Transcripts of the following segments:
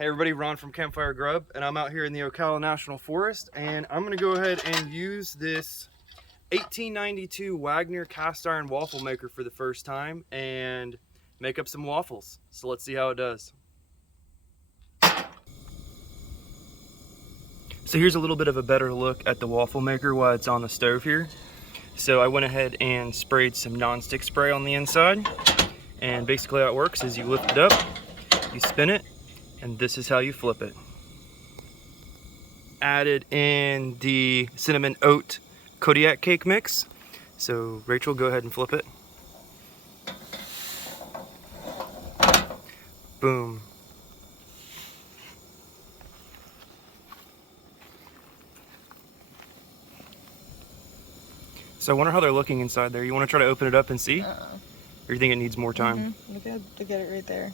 Hey everybody, Ron from Campfire Grub, and I'm out here in the Ocala National Forest, and I'm gonna go ahead and use this 1892 Wagner cast iron waffle maker for the first time and make up some waffles. So let's see how it does. So here's a little bit of a better look at the waffle maker while it's on the stove here. So I went ahead and sprayed some non-stick spray on the inside, and basically how it works is you lift it up, you spin it, and this is how you flip it. Added in the cinnamon oat Kodiak cake mix. So Rachel, go ahead and flip it. Boom. So I wonder how they're looking inside there. You want to try to open it up and see? Or you think it needs more time? Look at it right there.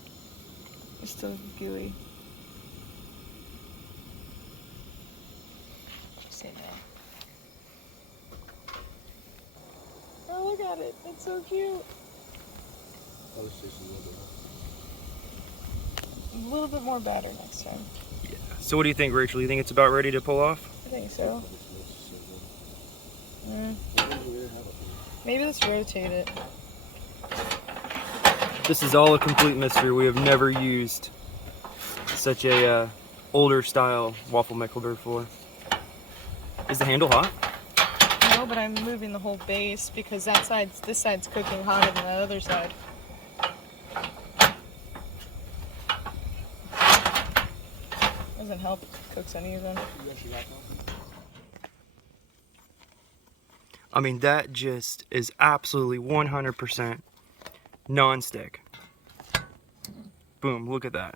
It's still gooey. Say that. Oh, look at it. It's so cute. A little bit more batter next time. Yeah. So what do you think, Rachel? You think it's about ready to pull off? I think so. Maybe let's rotate it. This is all a complete mystery. We have never used such a older style waffle maker before. Is the handle hot? No, but I'm moving the whole base because this side's cooking hotter than that other side. Doesn't help if it cooks uneven. I mean, that just is absolutely 100% non-stick. Boom, look at that.